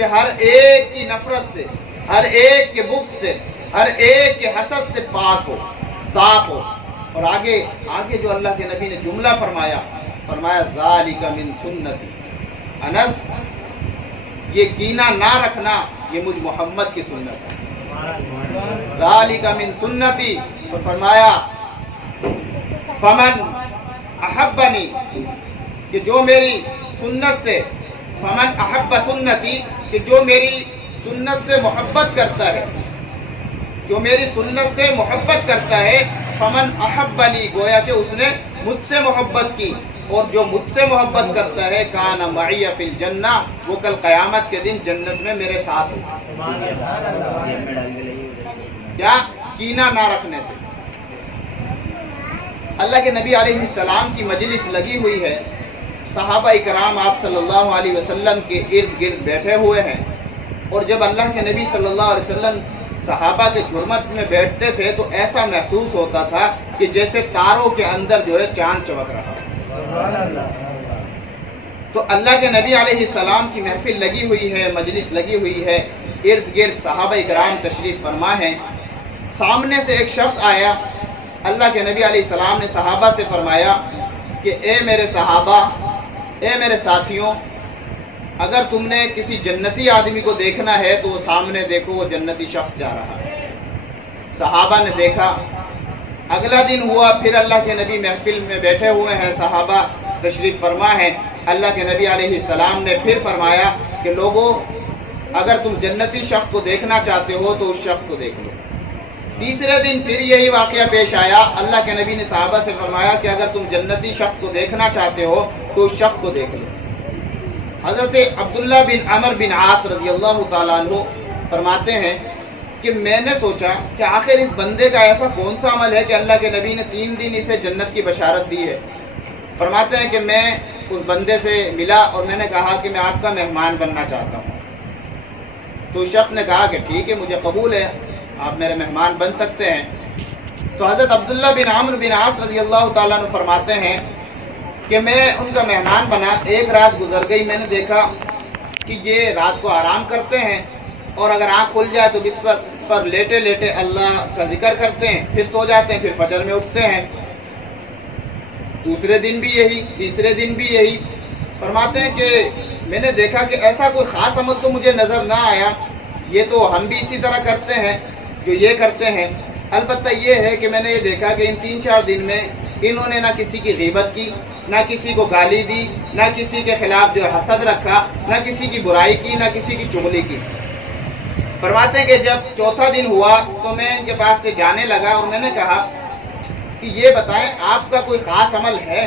کہ ہر ایک کی نفرت سے، ہر ایک کے بغض سے، ہر ایک کے حسد سے پاک ہو، صاف ہو۔ اور آگے جو اللہ کے نبی نے جملہ فرمایا ذالک من سنتی، انس یہ کینہ نہ رکھنا یہ مجھ محمد کی سنت ہے۔ ذالک من سنتی، تو فرمایا فمن احبنی، کہ جو میری سنت سے، فمن احب سنتی، کہ جو میری سنت سے محبت کرتا ہے، جو میری سنت سے محبت کرتا ہے، فمن احبنی، گویا کہ اس نے مجھ سے محبت کی، اور جو مجھ سے محبت کرتا ہے کان معی فی الجنہ، وہ کل قیامت کے دن جنت میں میرے ساتھ ہوگا۔ کیا؟ کینہ نہ رکھنے سے۔ اللہ کے نبی علیہ السلام کی مجلس لگی ہوئی ہے، صحابہ اکرام آپ صلی اللہ علیہ وسلم کے ارد گرد بیٹھے ہوئے ہیں، اور جب اللہ کے نبی صلی اللہ علیہ وسلم صحابہ کے جھرمٹ میں بیٹھتے تھے تو ایسا محسوس ہوتا تھا کہ جیسے تاروں کے اندر جو ہے چاند چمک رہا۔ تو اللہ کے نبی علیہ السلام کی محفل لگی ہوئی ہے، مجلس لگی ہوئی ہے، ارد گرد صحابہ اکرام تشریف فرما ہیں۔ سامنے سے ایک شخص آیا، اللہ کے نبی علیہ السلام نے صحابہ سے فرمایا کہ اے میرے صحابہ، اے میرے ساتھیوں، اگر تم نے کسی جنتی آدمی کو دیکھنا ہے تو وہ سامنے دیکھو، وہ جنتی شخص جا رہا ہے۔ صحابہ نے دیکھا۔ اگلا دن ہوا، پھر اللہ کے نبی محفل میں بیٹھے ہوئے ہیں، صحابہ تشریف فرما ہیں۔ اللہ کے نبی علیہ السلام نے پھر فرمایا کہ لوگوں، اگر تم جنتی شخص کو دیکھنا چاہتے ہو تو اس شخص کو دیکھ لو۔ تیسرے دن پھر یہی واقعہ پیش آیا، اللہ کے نبی نے صحابہ سے فرمایا کہ اگر تم جنتی شخص کو دیکھنا چاہتے ہو تو اس شخص کو دیکھ لو۔ حضرت عبداللہ بن عمر بن عاص رضی اللہ تعالیٰ عنہ فرماتے ہیں کہ میں نے سوچا کہ آخر اس بندے کا ایسا کون سا عمل ہے کہ اللہ کے نبی نے 3 دن اسے جنت کی بشارت دی ہے۔ فرماتے ہیں کہ میں اس بندے سے ملا اور میں نے کہا کہ میں آپ کا مہمان بننا چاہتا ہوں۔ تو اس شخص نے کہا کہ ٹھیک ہے، مجھے قبول ہے، آپ میرے مہمان بن سکتے ہیں۔ تو حضرت عبداللہ بن عمر بن عاص رضی اللہ تعالیٰ عنہ فرماتے ہیں کہ میں ان کا مہمان بنا، ایک رات گزر گئی، میں نے دیکھا کہ یہ رات کو آرام کرتے ہیں، اور اگر آنکھ کھل جائے تو بستر پر لیٹے لیٹے اللہ کا ذکر کرتے ہیں، پھر سو جاتے ہیں، پھر فجر میں اٹھتے ہیں۔ دوسرے دن بھی یہی، تیسرے دن بھی یہی۔ فرماتے ہیں کہ میں نے دیکھا کہ ایسا کوئی خاص عمل تو مجھے نظر نہ آیا، یہ تو ہم بھی اسی طرح کرتے ہیں جو یہ کرتے ہیں۔ البتہ یہ ہے کہ میں نے یہ دیکھا کہ ان 3-4 دن میں انہوں نے نہ کسی کی غیبت کی، نہ کسی کو گالی دی، نہ کسی کے خلاف جو حسد رکھا، نہ کسی کی برائی کی، نہ کسی کی چغلی کی۔ فرماتے ہیں کہ جب چوتھا دن ہوا تو میں ان کے پاس سے جانے لگا اور میں نے کہا کہ یہ بتائیں آپ کا کوئی خاص عمل ہے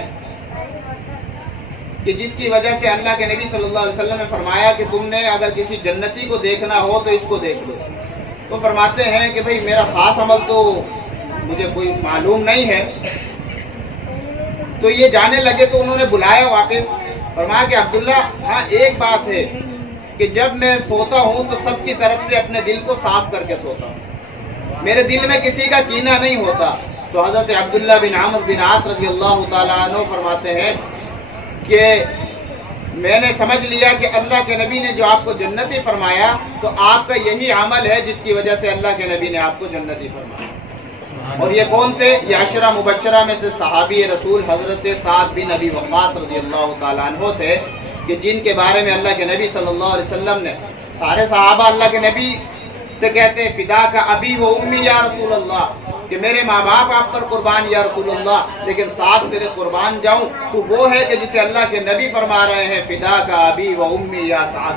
کہ جس کی وجہ سے اللہ کے نبی صلی اللہ علیہ وسلم نے فرمایا کہ تم نے اگر کسی جنتی کو دیکھنا ہو تو اس کو دیکھ لو۔ تو فرماتے ہیں کہ بھئی میرا خاص عمل تو مجھے کوئی معلوم نہیں ہے۔ تو یہ جانے لگے تو انہوں نے بلایا واپس، فرمایا کہ عبداللہ ہاں ایک بات ہے کہ جب میں سوتا ہوں تو سب کی طرف سے اپنے دل کو صاف کر کے سوتا ہوں، میرے دل میں کسی کا کینہ نہیں ہوتا۔ تو حضرت عبداللہ بن عمر بن عاص رضی اللہ تعالیٰ عنہ فرماتے ہیں کہ میں نے سمجھ لیا کہ اللہ کے نبی نے جو آپ کو جنتی فرمایا تو آپ کا یہی عمل ہے جس کی وجہ سے اللہ کے نبی نے آپ کو جنتی فرمایا۔ اور یہ کون تھے؟ یہ عشرہ مبشرہ میں سے صحابی رسول حضرت سعد بن ابی وقاص رضی اللہ تعالیٰ عنہ تھے، کہ جن کے بارے میں اللہ کے نبی صلی اللہ علیہ وسلم نے، سارے صحابہ اللہ کے نبی سے کہتے ہیں فدا کا ابی و امی یا رسول اللہ، کہ میرے ماں باپ آپ پر قربان یا رسول اللہ، لیکن ساتھ تیرے قربان جاؤں تو وہ ہے کہ جسے اللہ کے نبی فرما رہے ہیں فدا کا ابی و امی یا سعد۔